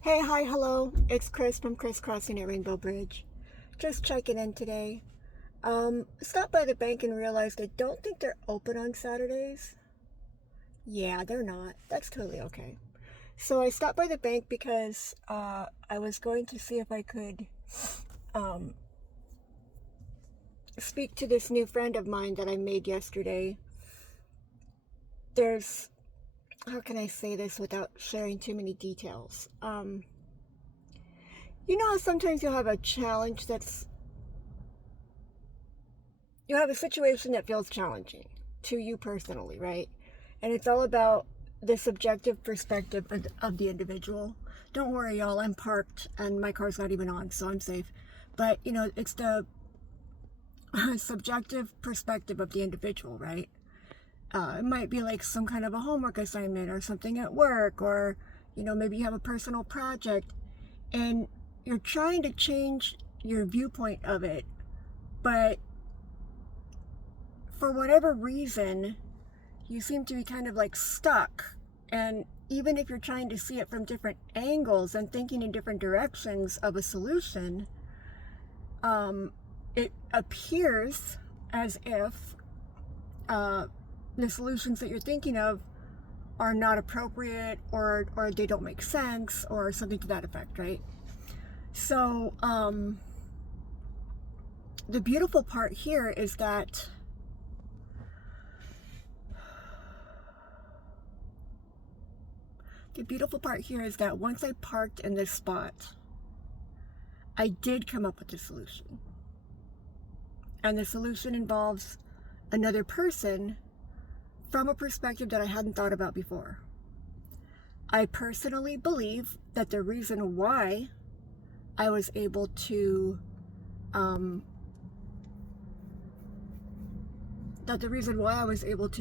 Hey, hi, hello. It's Chris from Crisscrossing at Rainbow Bridge. Just checking in today. Stopped by the bank and realized I don't think they're open on Saturdays. Yeah, they're not. That's totally okay. So I stopped by the bank because I was going to see if I could um, speak to this new friend of mine that I made yesterday. There's, how can I say this without sharing too many details? You know how sometimes you'll have a challenge you have a situation that feels challenging to you personally, right? And it's all about the subjective perspective of the individual. Don't worry, y'all, I'm parked and my car's not even on, so I'm safe. But, it's the subjective perspective of the individual, right? It might be like some kind of a homework assignment or something at work, or, maybe you have a personal project and you're trying to change your viewpoint of it, but for whatever reason, you seem to be kind of like stuck. And even if you're trying to see it from different angles and thinking in different directions of a solution, it appears as if the solutions that you're thinking of are not appropriate, or they don't make sense, or something to that effect, right? So the beautiful part here is that once I parked in this spot, I did come up with a solution. And the solution involves another person from a perspective that I hadn't thought about before. I personally believe that the reason why I was able to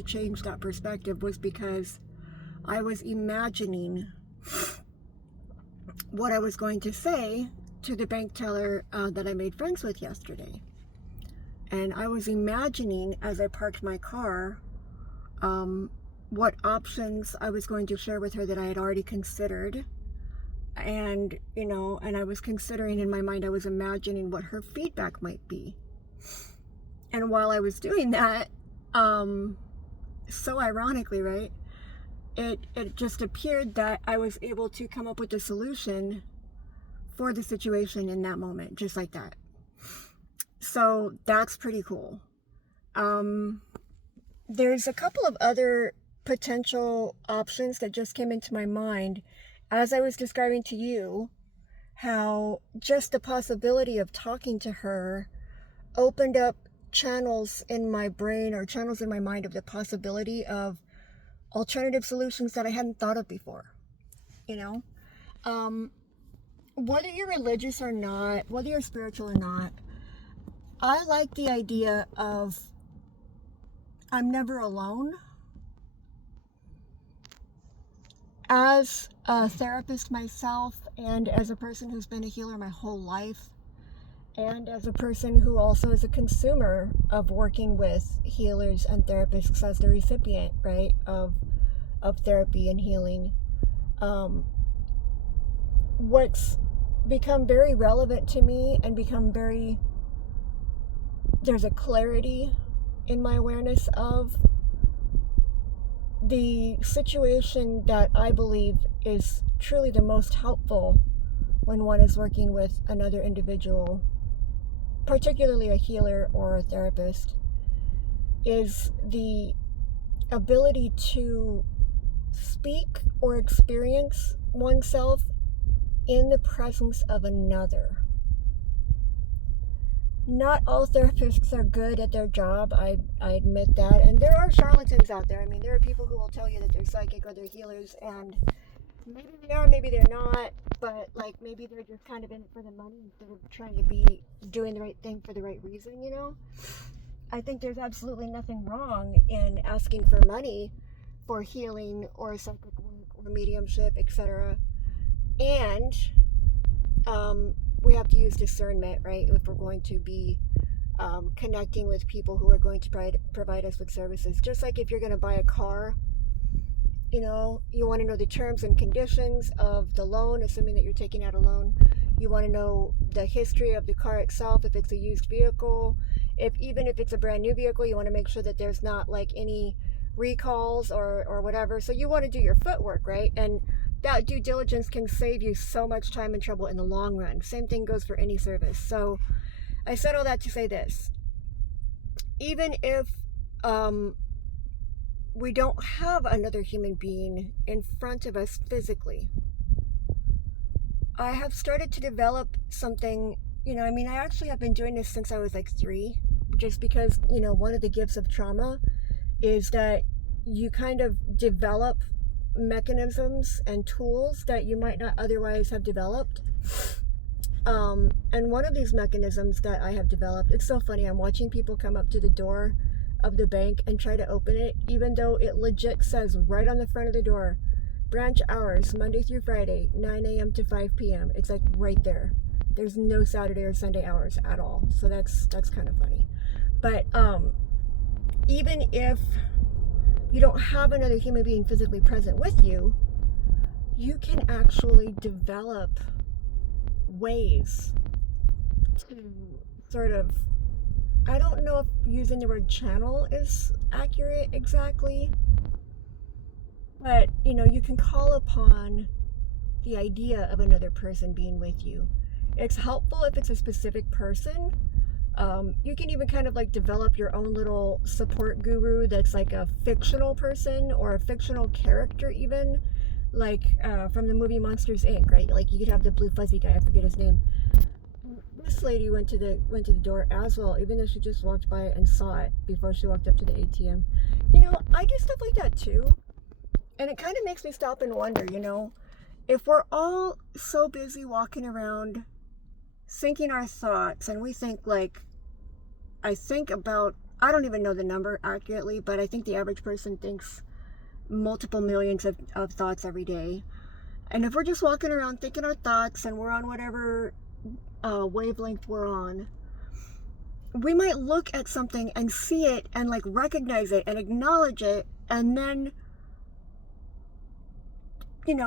change that perspective was because I was imagining what I was going to say to the bank teller that I made friends with yesterday. And I was imagining, as I parked my car, what options I was going to share with her that I had already considered. And, and I was considering in my mind, I was imagining what her feedback might be. And while I was doing that, so ironically, right, it just appeared that I was able to come up with a solution for the situation in that moment, just like that. So that's pretty cool. There's a couple of other potential options that just came into my mind as I was describing to you how just the possibility of talking to her opened up channels in my brain, or channels in my mind, of the possibility of alternative solutions that I hadn't thought of before. Whether you're religious or not, whether you're spiritual or not, I like the idea of I'm never alone. As a therapist myself, and as a person who's been a healer my whole life, and as a person who also is a consumer of working with healers and therapists as the recipient, right, of therapy and healing, what's become very relevant to me and there's a clarity in my awareness of the situation that I believe is truly the most helpful when one is working with another individual, particularly a healer or a therapist, is the ability to speak or experience oneself in the presence of another. Not all therapists are good at their job, I admit that, and there are charlatans out there. I mean, there are people who will tell you that they're psychic or they're healers, and maybe they are, maybe they're not, but maybe they're just kind of in it for the money instead of trying to be doing the right thing for the right reason. I think there's absolutely nothing wrong in asking for money for healing or psychic work or mediumship, etc. And we have to use discernment, right, if we're going to be connecting with people who are going to provide us with services. Just like if you're going to buy a car, You know, you want to know the terms and conditions of the loan, assuming that you're taking out a loan. You want to know the history of the car itself, if it's a used vehicle. Even if it's a brand new vehicle, you want to make sure that there's not like any recalls or whatever. So you want to do your footwork, right? And that due diligence can save you so much time and trouble in the long run. Same thing goes for any service. So I said all that to say this. Even if we don't have another human being in front of us physically, I have started to develop something, I actually have been doing this since I was like 3, just because, one of the gifts of trauma is that you kind of develop mechanisms and tools that you might not otherwise have developed. And one of these mechanisms that I have developed, it's so funny, I'm watching people come up to the door of the bank and try to open it, even though it legit says right on the front of the door, branch hours, Monday through Friday, 9 a.m. to 5 p.m. It's like right there. There's no Saturday or Sunday hours at all. So that's kind of funny. But even if you don't have another human being physically present with you, you can actually develop ways to sort of, I don't know if using the word channel is accurate exactly, but you can call upon the idea of another person being with you. It's helpful if it's a specific person. You can even kind of like develop your own little support guru that's like a fictional person or a fictional character, even like from the movie Monsters Inc., right? Like you could have the blue fuzzy guy, I forget his name. This lady went to the door as well, even though she just walked by and saw it before she walked up to the ATM. I do stuff like that too. And it kind of makes me stop and wonder, if we're all so busy walking around thinking our thoughts, and we think like, I don't even know the number accurately, but I think the average person thinks multiple millions of thoughts every day. And if we're just walking around thinking our thoughts and we're on whatever wavelength we're on, we might look at something and see it and like recognize it and acknowledge it, and then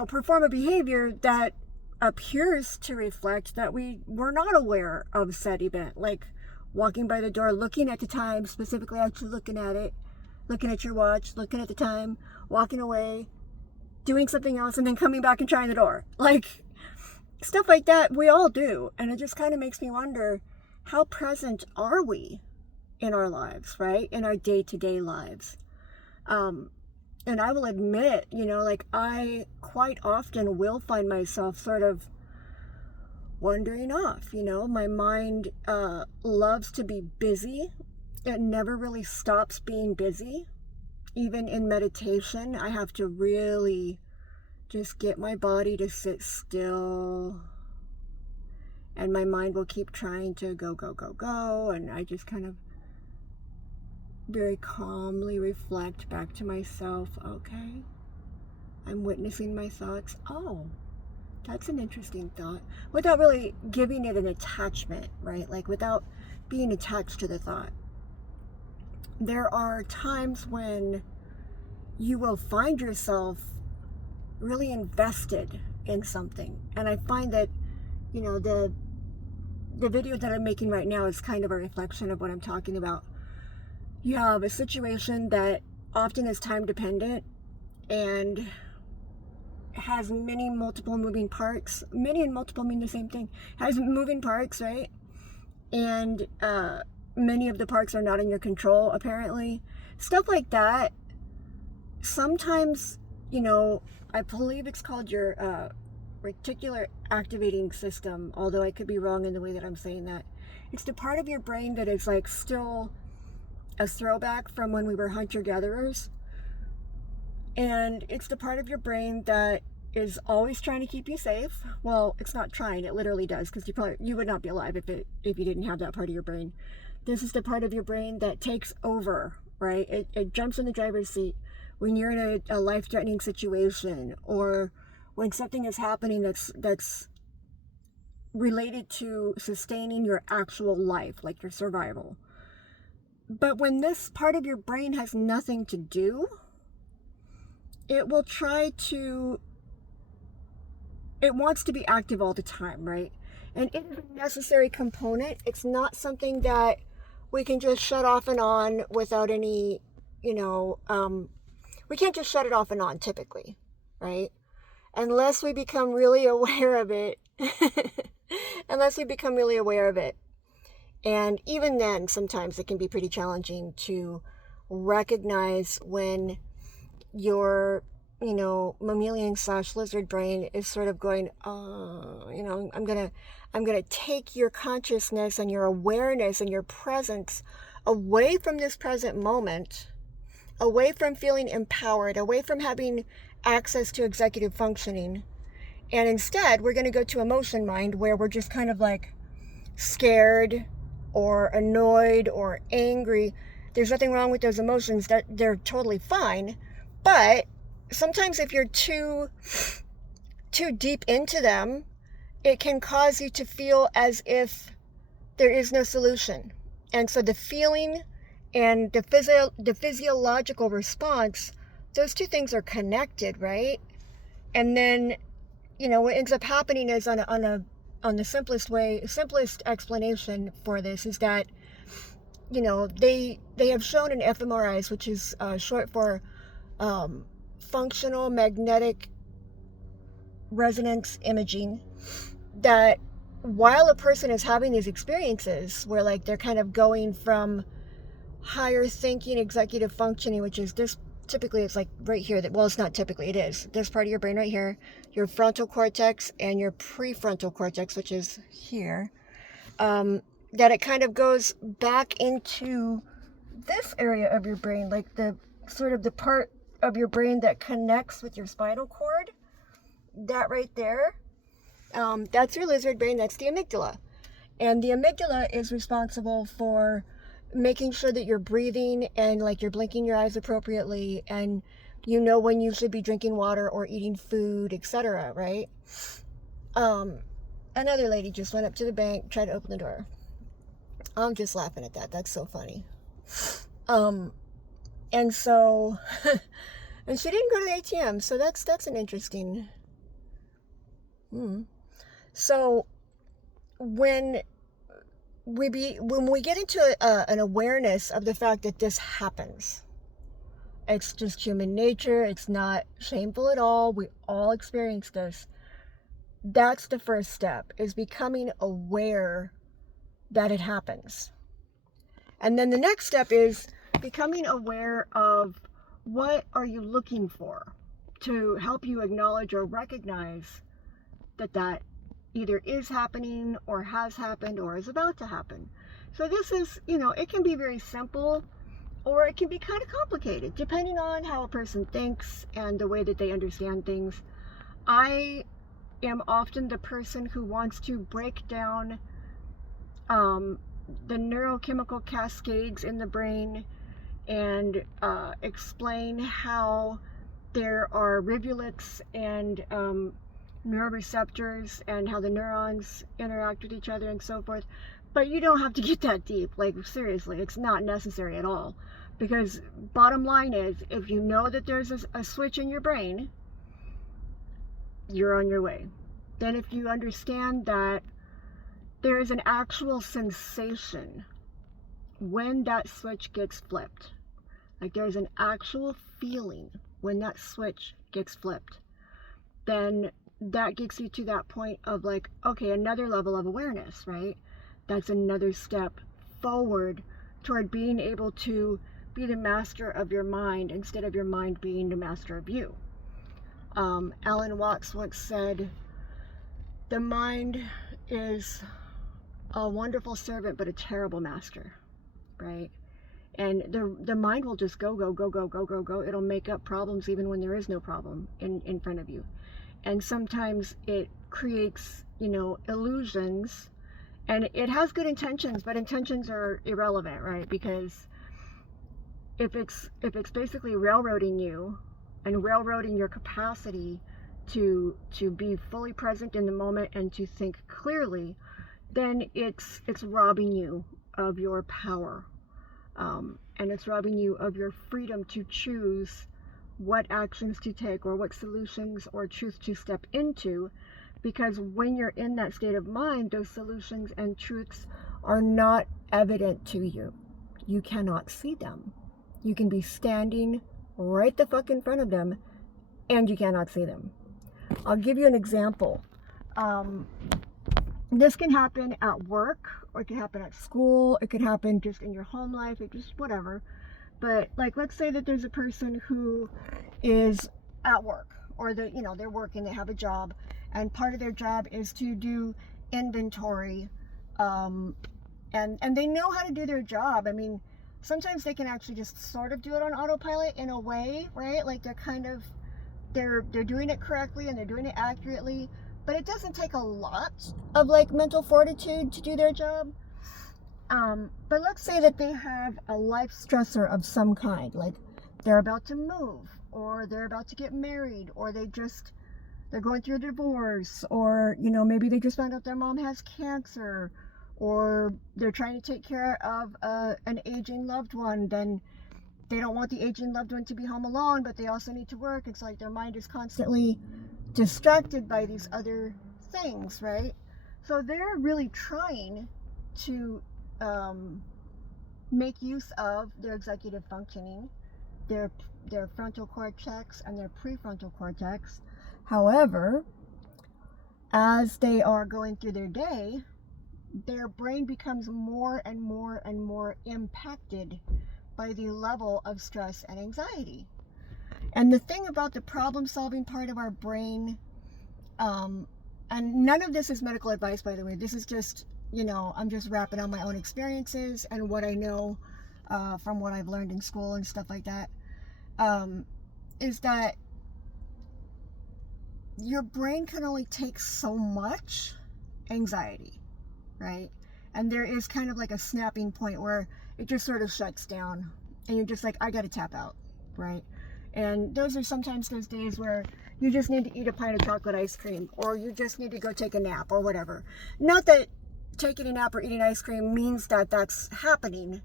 perform a behavior that appears to reflect that we were not aware of said event, like walking by the door, looking at the time, specifically actually looking at it, looking at your watch, looking at the time, walking away, doing something else, and then coming back and trying the door. Like stuff like that we all do. And it just kind of makes me wonder, how present are we in our lives, right? In our day-to-day lives. And I will admit, like I quite often will find myself sort of wandering off. My mind loves to be busy. It never really stops being busy. Even in meditation, I have to really just get my body to sit still, and my mind will keep trying to go, and I just kind of very calmly reflect back to myself. Okay, I'm witnessing my thoughts. Oh, that's an interesting thought, without really giving it an attachment, right? Like without being attached to the thought. There are times when you will find yourself really invested in something, and I find that the video that I'm making right now is kind of a reflection of what I'm talking about. You have a situation that often is time dependent and has many multiple moving parts. Many and multiple mean the same thing. Has moving parts, right? And many of the parts are not in your control, apparently. Stuff like that. Sometimes, I believe it's called your reticular activating system, although I could be wrong in the way that I'm saying that. It's the part of your brain that is like still a throwback from when we were hunter-gatherers. And it's the part of your brain that is always trying to keep you safe. Well, it's not trying, it literally does, because you would not be alive if you didn't have that part of your brain. This is the part of your brain that takes over, right? It jumps in the driver's seat when you're in a life-threatening situation, or when something is happening that's related to sustaining your actual life, like your survival. But when this part of your brain has nothing to do, it will try to, it wants to be active all the time, right? And it is a necessary component. It's not something that we can just shut off and on without any, we can't just shut it off and on typically, right? Unless we become really aware of it. Unless we become really aware of it. And even then, sometimes it can be pretty challenging to recognize when your, mammalian / lizard brain is sort of going, I'm gonna take your consciousness and your awareness and your presence away from this present moment, away from feeling empowered, away from having access to executive functioning. And instead, we're going to go to emotion mind, where we're just kind of like scared or annoyed or angry. There's nothing wrong with those emotions, that they're totally fine. But sometimes if you're too deep into them, it can cause you to feel as if there is no solution. And so the feeling and the physiological response, those two things are connected, right? And then, what ends up happening is on the simplest explanation for this is that, they have shown in fMRIs, which is short for functional magnetic resonance imaging, that while a person is having these experiences where like they're kind of going from higher thinking executive functioning, which is this, typically it's like right here, that, well, it's not typically, it is this part of your brain right here, your frontal cortex and your prefrontal cortex, which is here, that it kind of goes back into this area of your brain, like the sort of the part of your brain that connects with your spinal cord, that right there, that's your lizard brain, that's the amygdala. And the amygdala is responsible for making sure that you're breathing and like you're blinking your eyes appropriately, and when you should be drinking water or eating food, etc., right? Another lady just went up to the bank, tried to open the door. I'm just laughing at that. That's so funny. And so and she didn't go to the ATM, so that's an interesting So when we get into an awareness of the fact that this happens, it's just human nature, it's not shameful at all, we all experience this. That's the first step, is becoming aware that it happens. And then the next step is becoming aware of what are you looking for to help you acknowledge or recognize that either is happening or has happened or is about to happen. So this is, it can be very simple, or it can be kind of complicated, depending on how a person thinks and the way that they understand things. I am often the person who wants to break down the neurochemical cascades in the brain and explain how there are rivulets and neuroreceptors and how the neurons interact with each other and so forth. But you don't have to get that deep. Like, seriously, it's not necessary at all. Because bottom line is, if you know that there's a switch in your brain, you're on your way. Then if you understand that there is an actual sensation when that switch gets flipped, like there's an actual feeling when that switch gets flipped, then that gets you to that point of like, okay, another level of awareness, right? That's another step forward toward being able to be the master of your mind instead of your mind being the master of you. Alan Watts once said, the mind is a wonderful servant but a terrible master, right? And the mind will just go. It'll make up problems even when there is no problem in front of you. And sometimes it creates, illusions, and it has good intentions, but intentions are irrelevant, right? Because if it's basically railroading you and railroading your capacity to be fully present in the moment and to think clearly, then it's robbing you of your power, and it's robbing you of your freedom to choose what actions to take or what solutions or truth to step into, because when you're in that state of mind, those solutions and truths are not evident to you. You cannot see them. You can be standing right the fuck in front of them and you cannot see them. I'll give you an example. This can happen at work, or it can happen at school, it could happen just in your home life, it just whatever. But like, let's say that there's a person who is at work, or they're working, they have a job, and part of their job is to do inventory, and they know how to do their job. I mean, sometimes they can actually just sort of do it on autopilot in a way, right? Like they're doing it correctly and they're doing it accurately, but it doesn't take a lot of like mental fortitude to do their job. But let's say that they have a life stressor of some kind, like they're about to move, or they're about to get married, or they're going through a divorce, or maybe they just found out their mom has cancer, or they're trying to take care of an aging loved one. Then they don't want the aging loved one to be home alone, but they also need to work. It's like their mind is constantly distracted by these other things, right? So they're really trying to make use of their executive functioning, their frontal cortex and their prefrontal cortex. However, as they are going through their day, their brain becomes more and more and more impacted by the level of stress and anxiety. And the thing about the problem-solving part of our brain, and none of this is medical advice, by the way, this is just, I'm just rapping on my own experiences and what I know from what I've learned in school and stuff like that, is that your brain can only take so much anxiety, right? And there is kind of like a snapping point where it just sort of shuts down and you're just like, I gotta tap out, right? And those are sometimes those days where you just need to eat a pint of chocolate ice cream, or you just need to go take a nap or whatever. Not that taking a nap or eating ice cream means that that's happening.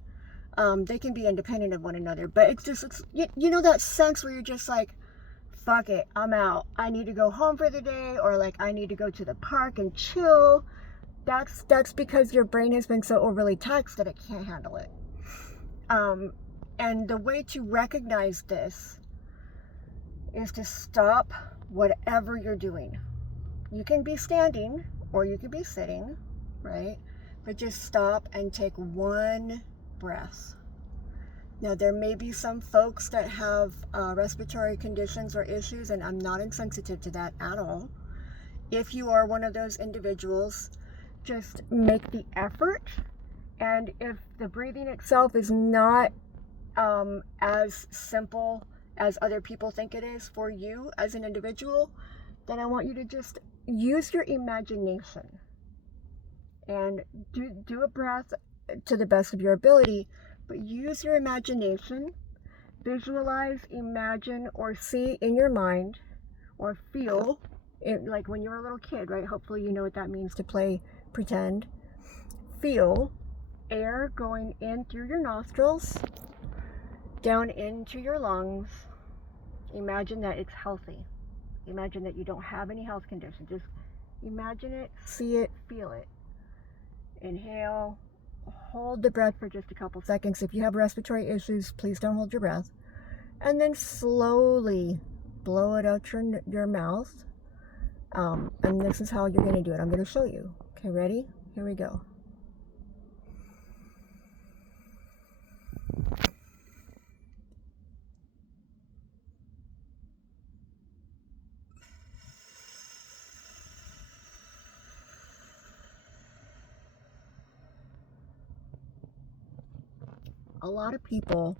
They can be independent of one another, but it's that sense where you're just like, fuck it, I'm out. I need to go home for the day, or like I need to go to the park and chill. That's because your brain has been so overly taxed that it can't handle it. And the way to recognize this is to stop whatever you're doing. You can be standing or you can be sitting, right? But just stop and take one breath. Now, there may be some folks that have respiratory conditions or issues, and I'm not insensitive to that at all. If you are one of those individuals, just make the effort. And if the breathing itself is not as simple as other people think it is for you as an individual, then I want you to just use your imagination and do a breath to the best of your ability, but use your imagination. Visualize, imagine, or see in your mind, or feel it, like when you were a little kid, right? Hopefully you know what that means to play pretend. Feel air going in through your nostrils, down into your lungs. Imagine that it's healthy. Imagine that you don't have any health conditions. Just imagine it, see it, feel it. Inhale, hold the breath for just a couple seconds. If you have respiratory issues, please don't hold your breath. And then slowly blow it out your mouth. And this is how you're going to do it. I'm going to show you. Okay, ready? Here we go. A lot of people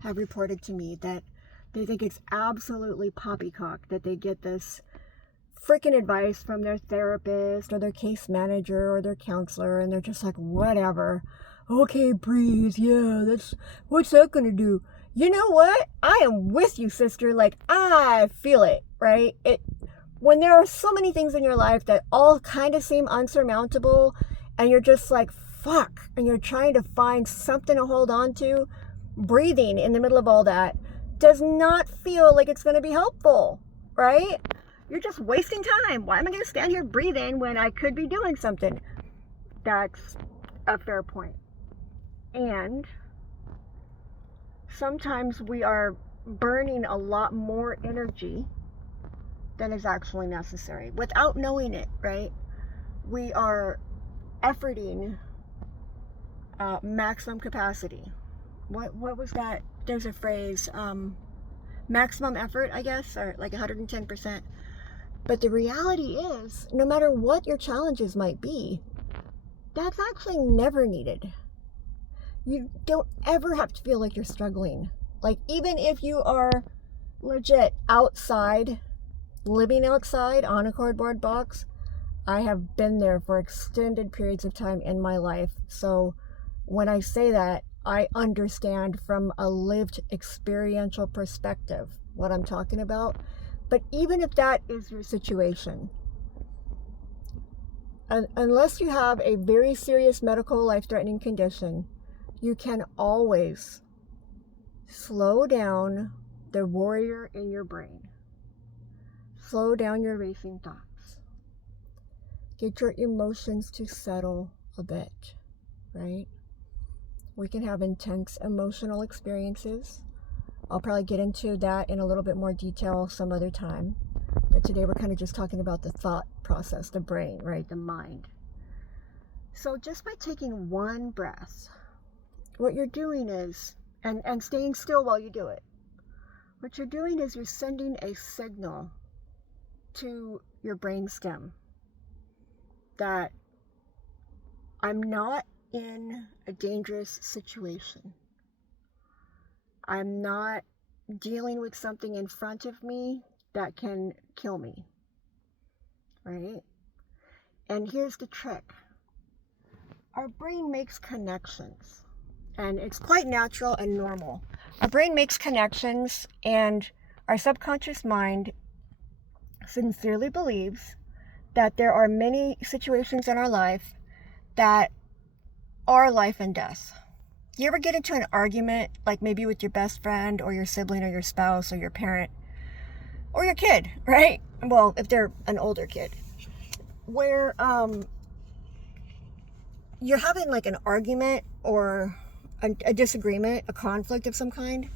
have reported to me that they think it's absolutely poppycock that they get this freaking advice from their therapist or their case manager or their counselor, and they're just like, whatever. Okay, breathe. Yeah, what's that gonna do? You know what? I am with you, sister. Like, I feel it, right? When there are so many things in your life that all kind of seem unsurmountable, and you're just like, fuck, and you're trying to find something to hold on to, breathing in the middle of all that does not feel like it's going to be helpful, right? You're just wasting time. Why am I going to stand here breathing when I could be doing something? That's a fair point. And sometimes we are burning a lot more energy than is actually necessary without knowing it, right? We are efforting maximum capacity. What was that? There's a phrase, maximum effort, I guess, or like 110%. But the reality is, no matter what your challenges might be, that's actually never needed. You don't ever have to feel like you're struggling. Like, even if you are legit outside, living outside on a cardboard box, I have been there for extended periods of time in my life. So when I say that, I understand from a lived experiential perspective what I'm talking about. But even if that is your situation, unless you have a very serious medical life-threatening condition, you can always slow down the warrior in your brain. Slow down your racing thoughts. Get your emotions to settle a bit, right? We can have intense emotional experiences. I'll probably get into that in a little bit more detail some other time. But today we're kind of just talking about the thought process, the brain, right? The mind. So just by taking one breath, what you're doing is, and staying still while you do it, what you're doing is you're sending a signal to your brainstem that I'm not in a dangerous situation. I'm not dealing with something in front of me that can kill me, right? And here's the trick. Our brain makes connections, and it's quite natural and normal. Our brain makes connections, and our subconscious mind sincerely believes that there are many situations in our life that are life and death. You ever get into an argument, like maybe with your best friend or your sibling or your spouse or your parent or your kid, right? Well, if they're an older kid, where you're having like an argument or a disagreement, a conflict of some kind,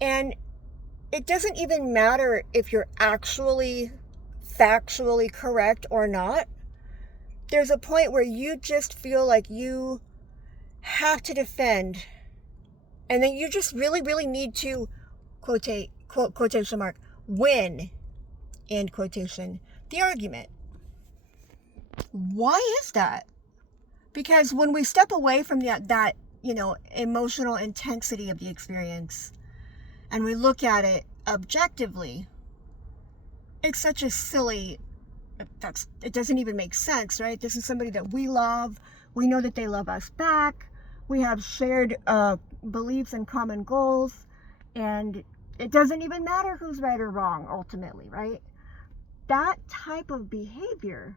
and it doesn't even matter if you're actually factually correct or not. There's a point where you just feel like you have to defend, and then you just really, really need to quotation mark, win, end quotation, the argument. Why is that? Because when we step away from that emotional intensity of the experience and we look at it objectively, it's such a silly, it doesn't even make sense, right? This is somebody that we love. We know that they love us back. We have shared beliefs and common goals, and it doesn't even matter who's right or wrong ultimately, right? That type of behavior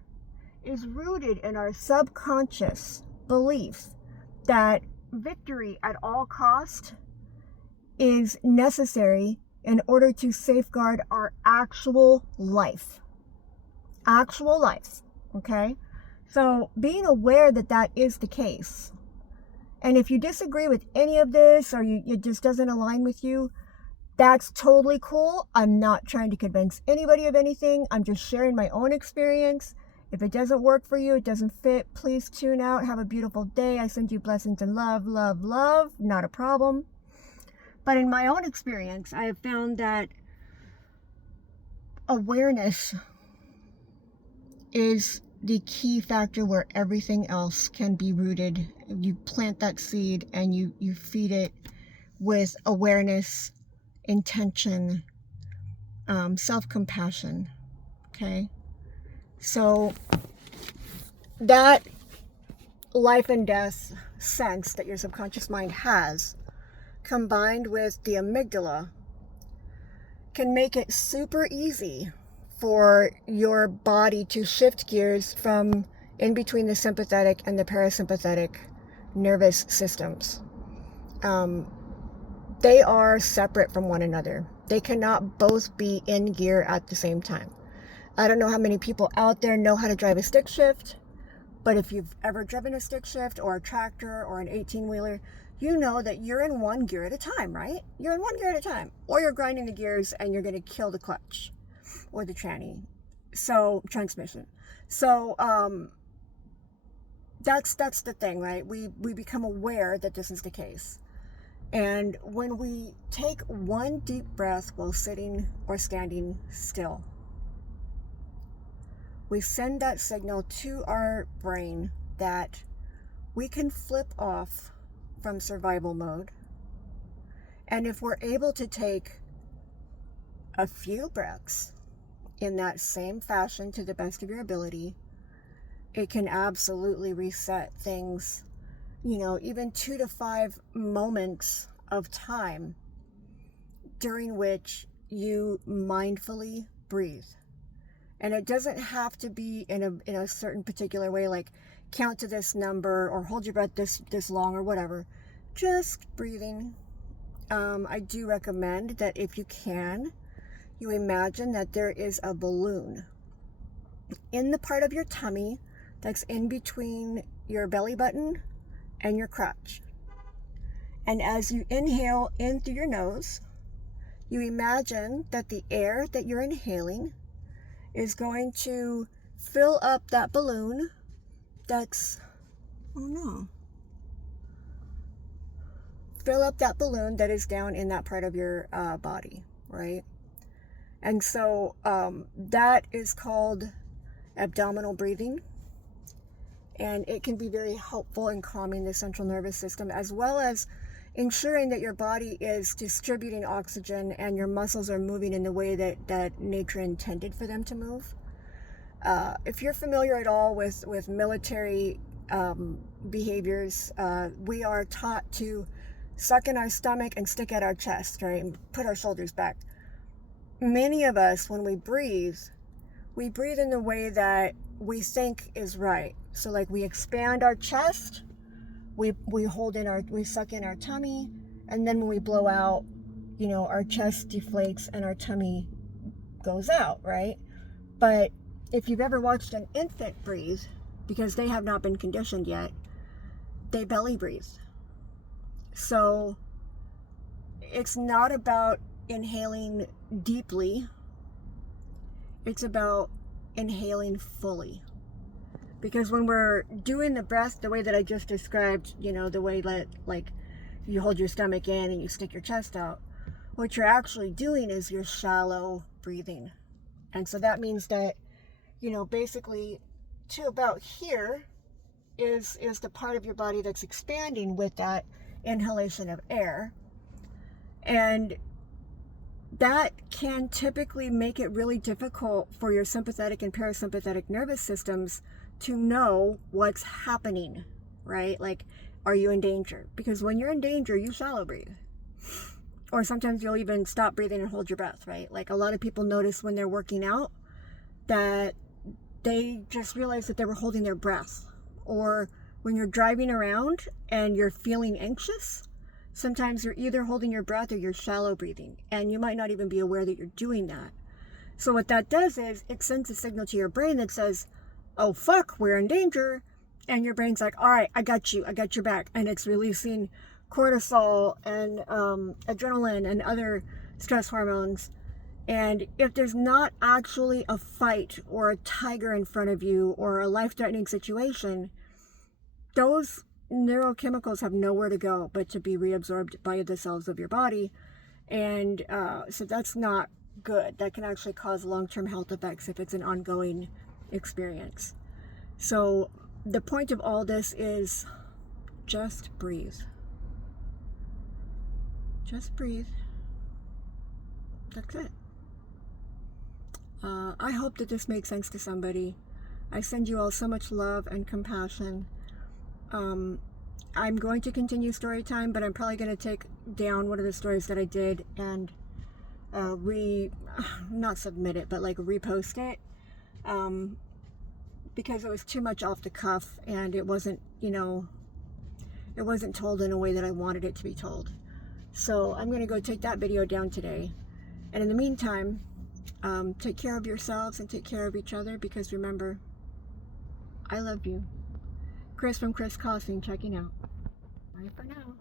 is rooted in our subconscious belief that victory at all cost is necessary in order to safeguard our actual life. Actual life, okay? So being aware that that is the case, and if you disagree with any of this or it just doesn't align with you, that's totally cool. I'm not trying to convince anybody of anything. I'm just sharing my own experience. If it doesn't work for you, it doesn't fit, please tune out. Have a beautiful day. I send you blessings and love, love, love. Not a problem. But in my own experience, I have found that awareness is the key factor where everything else can be rooted. You plant that seed and you feed it with awareness, intention, self-compassion, okay? So that life and death sense that your subconscious mind has, combined with the amygdala, can make it super easy for your body to shift gears from in between the sympathetic and the parasympathetic nervous systems. they are separate from one another. They cannot both be in gear at the same time. I don't know how many people out there know how to drive a stick shift, but if you've ever driven a stick shift or a tractor or an 18-wheeler, you know that you're in one gear at a time, right? You're in one gear at a time. Or you're grinding the gears and you're going to kill the clutch or the transmission. So that's the thing, right? We become aware that this is the case. And when we take one deep breath while sitting or standing still, we send that signal to our brain that we can flip off from survival mode. And if we're able to take a few breaths in that same fashion to the best of your ability, it can absolutely reset things, even 2 to 5 moments of time during which you mindfully breathe. And it doesn't have to be in a certain particular way, like count to this number or hold your breath this long or whatever. Just breathing. I do recommend that if you can, you imagine that there is a balloon in the part of your tummy that's in between your belly button and your crotch. And as you inhale in through your nose, you imagine that the air that you're inhaling is going to fill up that balloon fill up that balloon that is down in that part of your body, right? And so that is called abdominal breathing. And it can be very helpful in calming the central nervous system, as well as ensuring that your body is distributing oxygen and your muscles are moving in the way that nature intended for them to move. If you're familiar at all with military behaviors, we are taught to suck in our stomach and stick at our chest, right, and put our shoulders back. Many of us, when we breathe in the way that we think is right. So like we expand our chest, we suck in our tummy, and then when we blow out, our chest deflates and our tummy goes out, right? But if you've ever watched an infant breathe, because they have not been conditioned yet, they belly breathe. So it's not about inhaling deeply, it's about inhaling fully. Because when we're doing the breath the way that I just described, the way that like you hold your stomach in and you stick your chest out, what you're actually doing is you're shallow breathing. And so that means that, basically to about here is the part of your body that's expanding with that inhalation of air. And that can typically make it really difficult for your sympathetic and parasympathetic nervous systems to know what's happening, right? Like, are you in danger? Because when you're in danger, you shallow breathe. Or sometimes you'll even stop breathing and hold your breath, right? Like a lot of people notice when they're working out that they just realize that they were holding their breath. Or when you're driving around and you're feeling anxious, sometimes you're either holding your breath or you're shallow breathing, and you might not even be aware that you're doing that. So what that does is it sends a signal to your brain that says, oh fuck, we're in danger. And your brain's like, all right, I got your back. And it's releasing cortisol and adrenaline and other stress hormones. And if there's not actually a fight or a tiger in front of you or a life-threatening situation, those neurochemicals have nowhere to go but to be reabsorbed by the cells of your body. And so that's not good. That can actually cause long-term health effects if it's an ongoing experience. So the point of all this is just breathe. Just breathe. That's it. I hope that this makes sense to somebody. I send you all so much love and compassion. I'm going to continue story time, but I'm probably going to take down one of the stories that I did and not submit it, but like repost it, because it was too much off the cuff and it wasn't, it wasn't told in a way that I wanted it to be told. So I'm going to go take that video down today. And in the meantime, take care of yourselves and take care of each other, because remember, I love you. Chris from Chris Costing checking out. Bye for now.